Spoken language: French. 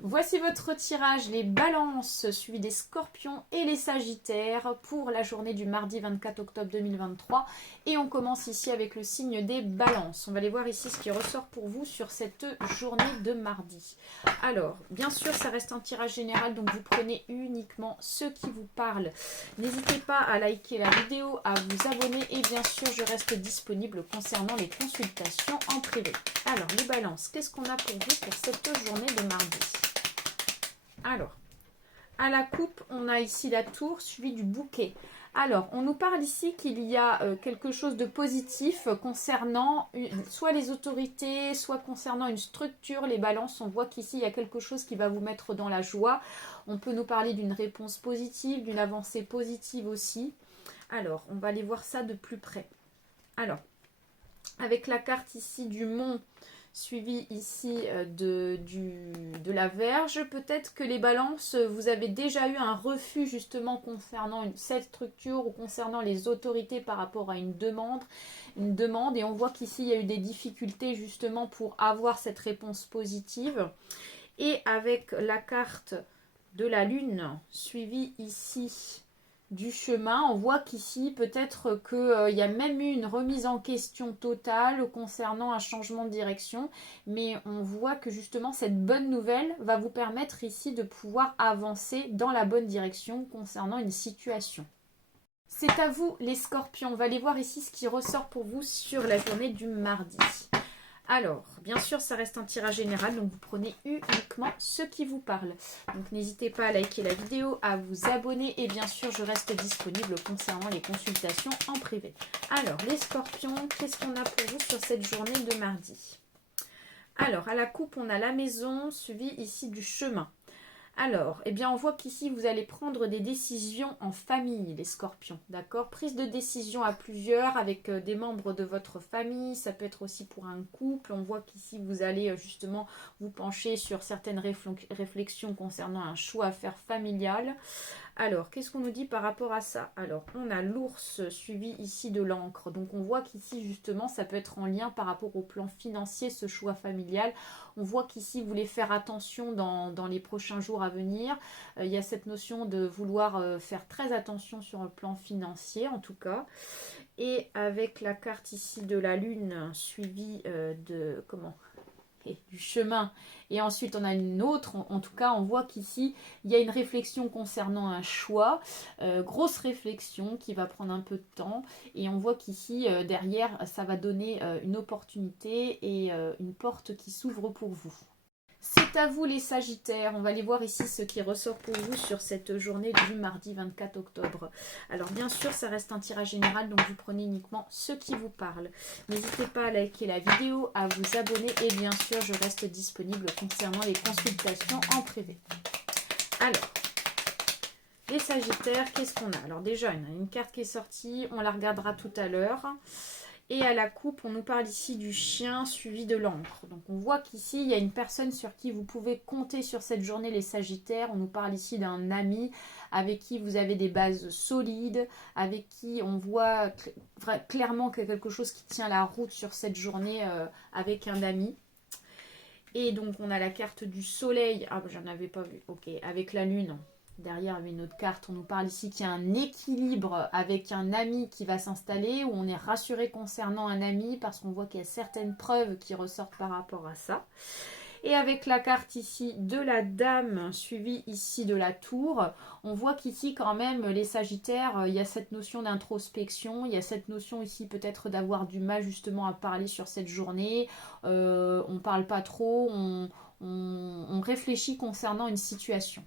Voici votre tirage, les balances, suivi des scorpions et les sagittaires pour la journée du mardi 24 octobre 2023. Et on commence ici avec le signe des balances. On va aller voir ici ce qui ressort pour vous sur cette journée de mardi. Alors, bien sûr, ça reste un tirage général, donc vous prenez uniquement ceux qui vous parlent. N'hésitez pas à liker la vidéo, à vous abonner et bien sûr, je reste disponible concernant les consultations en privé. Alors, les balances, qu'est-ce qu'on a pour vous pour cette journée de mardi ? Alors, à la coupe, on a ici la tour suivie du bouquet. Alors, on nous parle ici qu'il y a quelque chose de positif concernant soit les autorités, soit concernant une structure, les balances. On voit qu'ici, il y a quelque chose qui va vous mettre dans la joie. On peut nous parler d'une réponse positive, d'une avancée positive aussi. Alors, on va aller voir ça de plus près. Avec la carte ici du mont, suivi ici de la Vierge, peut-être que les balances, vous avez déjà eu un refus justement concernant cette structure ou concernant les autorités par rapport à une demande, et on voit qu'ici il y a eu des difficultés justement pour avoir cette réponse positive. Et avec la carte de la Lune, suivie ici du chemin, on voit qu'ici peut-être qu'il y a même eu une remise en question totale concernant un changement de direction, mais on voit que justement cette bonne nouvelle va vous permettre ici de pouvoir avancer dans la bonne direction concernant une situation. C'est à vous les scorpions, on va aller voir ici ce qui ressort pour vous sur la journée du mardi. Alors, bien sûr, ça reste un tirage général, donc vous prenez uniquement ceux qui vous parlent. Donc, n'hésitez pas à liker la vidéo, à vous abonner et bien sûr, je reste disponible concernant les consultations en privé. Alors, les scorpions, qu'est-ce qu'on a pour vous sur cette journée de mardi? Alors, à la coupe, on a la maison, suivi ici du chemin. Alors, eh bien, on voit qu'ici, vous allez prendre des décisions en famille, les scorpions, d'accord? Prise de décision à plusieurs avec des membres de votre famille, ça peut être aussi pour un couple. On voit qu'ici, vous allez justement vous pencher sur certaines réflexions concernant un choix à faire familial. Alors, qu'est-ce qu'on nous dit par rapport à ça? Alors, on a l'ours suivi ici de l'encre. Donc, on voit qu'ici, justement, ça peut être en lien par rapport au plan financier, ce choix familial. On voit qu'ici, vous voulez faire attention dans les prochains jours à venir. Il y a cette notion de vouloir faire très attention sur le plan financier, en tout cas. Et avec la carte ici de la lune, suivie du chemin, et ensuite on a une autre, en tout cas on voit qu'ici il y a une réflexion concernant un choix, grosse réflexion qui va prendre un peu de temps, et on voit qu'ici derrière ça va donner une opportunité et une porte qui s'ouvre pour vous. C'est à vous les sagittaires, on va aller voir ici ce qui ressort pour vous sur cette journée du mardi 24 octobre. Alors bien sûr ça reste un tirage général, donc vous prenez uniquement ceux qui vous parlent. N'hésitez pas à liker la vidéo, à vous abonner et bien sûr je reste disponible concernant les consultations en privé. Alors, les sagittaires, qu'est-ce qu'on a? Alors déjà il y a une carte qui est sortie, on la regardera tout à l'heure. Et à la coupe, on nous parle ici du chien suivi de l'encre. Donc on voit qu'ici, il y a une personne sur qui vous pouvez compter sur cette journée, les sagittaires. On nous parle ici d'un ami avec qui vous avez des bases solides, avec qui on voit clairement qu'il y a quelque chose qui tient la route sur cette journée avec un ami. Et donc on a la carte du soleil. Ah, j'en avais pas vu. Ok, avec la lune. Derrière, une autre carte, on nous parle ici qu'il y a un équilibre avec un ami qui va s'installer, où on est rassuré concernant un ami parce qu'on voit qu'il y a certaines preuves qui ressortent par rapport à ça. Et avec la carte ici de la dame, suivie ici de la tour, on voit qu'ici quand même, les sagittaires, il y a cette notion d'introspection, il y a cette notion ici peut-être d'avoir du mal justement à parler sur cette journée, on parle pas trop, on réfléchit concernant une situation.